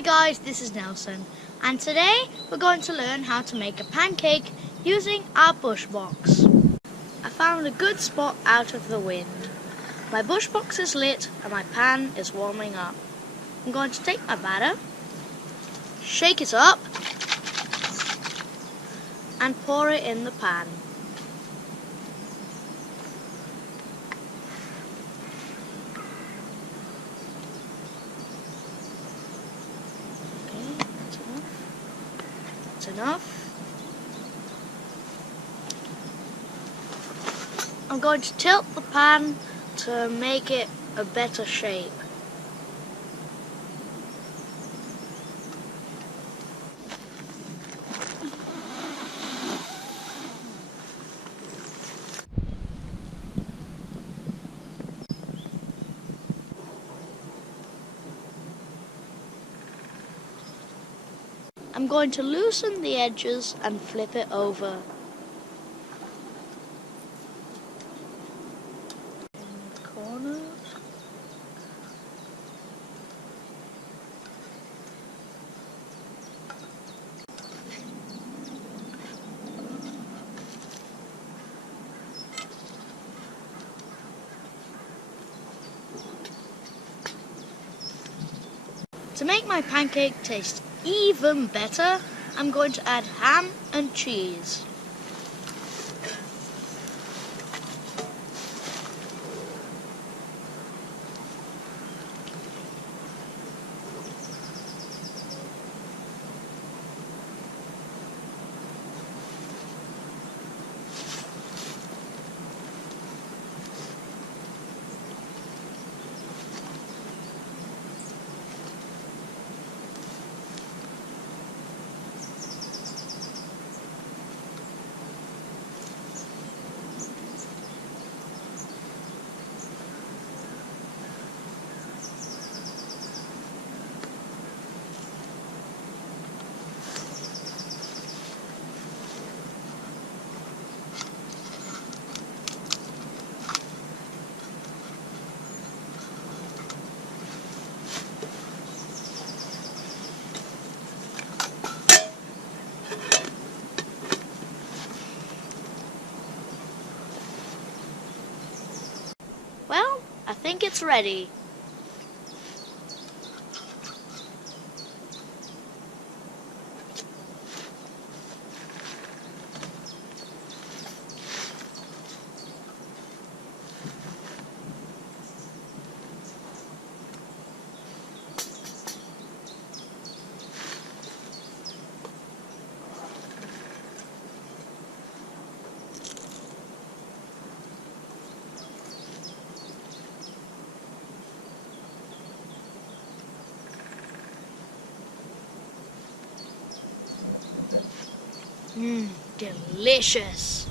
guys, this is Nelson, and today we're going to learn how to make a pancake using our bush box. I found a good spot out of the wind. My bush box is lit and my pan is warming up. I'm going to take my batter, shake it up, and pour it in the pan. That's enough. I'm going to tilt the pan to make it a better shape. I'm going to loosen the edges and flip it over. In the corners. To make my pancake taste even better, I'm going to add ham and cheese. Well, I think it's ready. Delicious.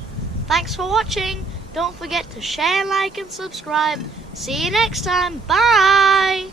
Thanks for watching. Don't forget to share, like, and subscribe. See you next time. Bye.